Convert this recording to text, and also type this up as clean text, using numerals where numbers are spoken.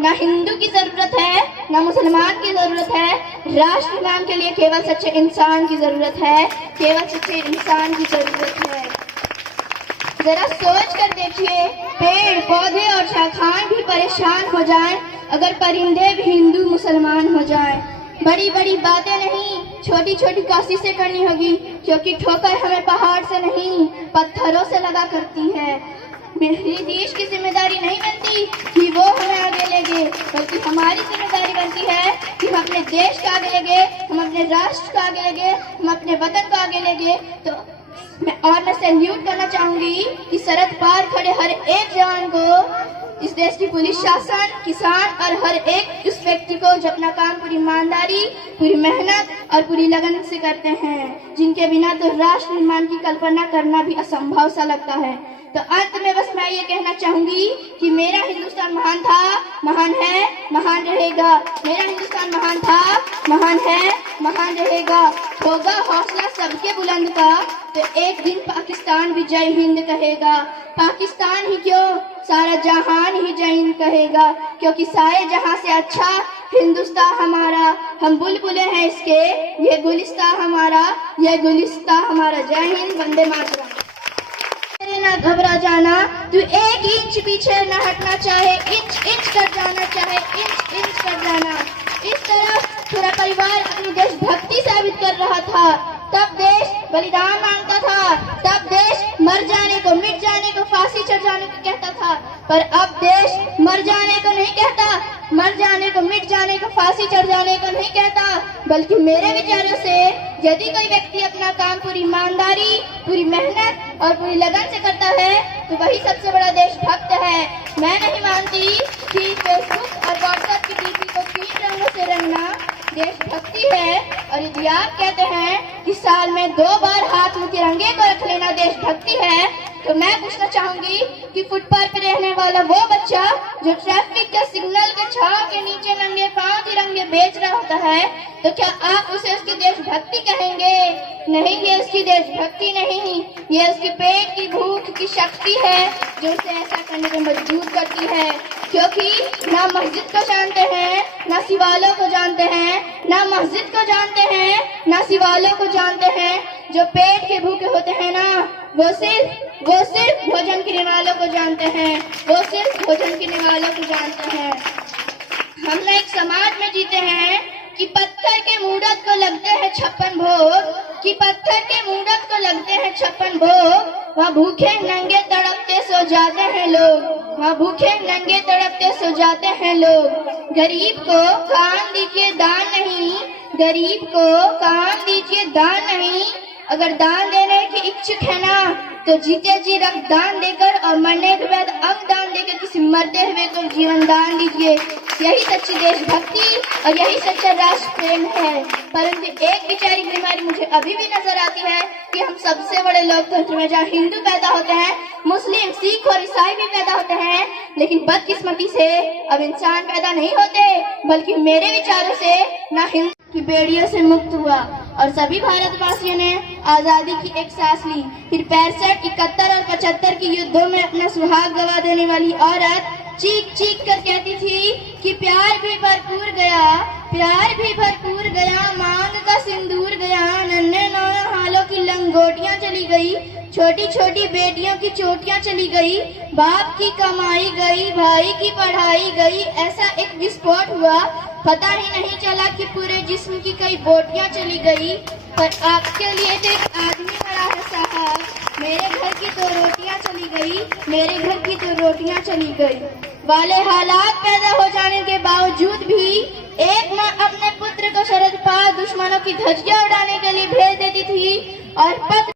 ना हिंदू की जरूरत है, ना मुसलमान की जरूरत है। राष्ट्र निर्माण के लिए केवल सच्चे इंसान की जरूरत है, केवल सच्चे इंसान की जरूरत है। जरा सोच कर देखिए, पेड़ पौधे और शाखाएं भी परेशान हो जाएं अगर परिंदे भी हिंदू मुसलमान हो जाएं। बड़ी बड़ी बातें नहीं, छोटी छोटी कोशिशें करनी होगी, क्योंकि ठोकर हमें पहाड़ से नहीं पत्थरों से लगा करती है। मेरी देश की जिम्मेदारी नहीं बनती कि वो हमें आगे ले गए, बल्कि हमारी जिम्मेदारी बनती है कि हम अपने देश को आगे ले गए, हम अपने राष्ट्र को आगे ले गए, हम अपने वतन को आगे ले गए। तो मैं सैल्यूट करना चाहूंगी कि सरहद पार खड़े हर एक जवान को, इस देश की पुलिस शासन, किसान और हर एक उस व्यक्ति को जो अपना काम पूरी ईमानदारी, पूरी मेहनत और पूरी लगन से करते हैं, जिनके बिना तो राष्ट्र निर्माण की कल्पना करना भी असंभव सा लगता है। तो अंत में बस मैं ये कहना चाहूंगी कि मेरा हिंदुस्तान महान था, महान है, महान रहेगा। मेरा हिंदुस्तान महान था, महान है, महान रहेगा। होगा हौसला सबके बुलंद का, तो एक दिन पाकिस्तान भी जय हिंद कहेगा। पाकिस्तान ही क्यों, सारा जहान ही जय हिंद कहेगा, क्योंकि सारे जहां से अच्छा हिंदुस्तान हमारा। हम बुलबुलें हैं इसके, ये गुलिस्तान हमारा, ये गुलिस्तान हमारा। जय हिंद, वंदे मातरम। ना घबरा जाना, तू एक इंच पीछे न हटना चाहे, इंच इंच कर जाना चाहे, इंच इंच कर जाना। इस तरह पूरा परिवार अपनी देशभक्ति साबित कर रहा था। तब देश बलिदान मांगता था, तब देश मर जाने को, मिट जाने को, फांसी चढ़ जाने को कहता था। पर अब देश मर जाने को नहीं कहता, मर जाने को, मिट जाने को, फांसी चढ़ जाने को नहीं कहता, बल्कि मेरे विचारों से यदि कोई व्यक्ति अपना काम पूरी ईमानदारी, पूरी मेहनत और पूरी लगन से करता है, तो वही सबसे बड़ा देशभक्त है। मैं नहीं मानती कि फेसबुक और व्हाट्सएप की डीपी को 3 रंगों से रंगना देशभक्ति है, और यदि आप कहते हैं कि साल में 2 बार हाथ में तिरंगे को रख लेना देशभक्ति है, तो मैं पूछना चाहूंगी कि फुटपाथ पर रहने वाला वो बच्चा जो ट्रैफिक के सिग्नल के छांव के नीचे नंगे पांव तिरंगे बेच रहा होता है, तो क्या आप उसे उसकी देशभक्ति कहेंगे? नहीं, ये उसकी देशभक्ति नहीं, ये उसकी पेट की भूख की शक्ति है जो उसे ऐसा करने को मजबूर करती है। क्योंकि ना मस्जिद को जानते हैं, ना शिवालयों को जानते हैं, ना मस्जिद को जानते हैं, ना शिवालयों को जानते हैं। जो पेट के भूखे होते हैं ना, वो सिर्फ भोजन गिरने वालों को जानते हैं, वो सिर्फ भोजन गिरने वालों को जानते हैं। हम एक समाज में जीते हैं कि पत्थर के मूरत को लगते हैं 56 भोग, कि पत्थर के मूरत को लगते हैं 56 भोग। वहाँ भूखे नंगे तड़पते सो जाते हैं लोग, वहाँ भूखे नंगे तड़पते सो जाते हैं लोग। गरीब को काम दीजिए दान नहीं, गरीब को काम दीजिए दान नहीं। अगर दान देने की इच्छुक है ना, तो जीते जी रक्त दान देकर और मरने के बाद अंग दान देकर किसी मरते हुए को जीवन दान दीजिए। यही सच्ची देशभक्ति और यही सच्चा राष्ट्र प्रेम है। परंतु एक बेचारी बीमारी मुझे अभी भी नजर आती है कि हम सबसे बड़े लोकतंत्र में जहाँ हिंदू पैदा होते हैं, मुस्लिम, सिख और ईसाई भी पैदा होते हैं, लेकिन बदकिस्मती से अब इंसान पैदा नहीं होते, बल्कि मेरे विचारों से ना हिंदू की बेड़ियों से मुक्त हुआ और सभी भारतवासियों ने आजादी की एक सांस ली। फिर 65, 71 और 75 के युद्धों में अपना सुहाग गवा देने वाली औरत चीख चीख कर कहती थी कि प्यार भी भरपूर गया, प्यार भी भरपूर गया, मांग का सिंदूर गया, नन्हे नौने हालों की लंगोटियां चली गई, छोटी छोटी बेटियों की चोटियां चली गई, बाप की कमाई गई, भाई की पढ़ाई गई। ऐसा एक विस्फोट हुआ, पता ही नहीं चला कि पूरे जिस्म की कई बोटियां चली गई। पर आपके लिए तो एक आदमी मरा है साहब, मेरे घर की 2 रोटियां चली गई, मेरे घर की 2 रोटियां चली गई। वाले हालात पैदा हो जाने के बावजूद भी एक माँ अपने पुत्र को सरहद पार दुश्मनों की धज्जियां उड़ाने के लिए भेज देती थी और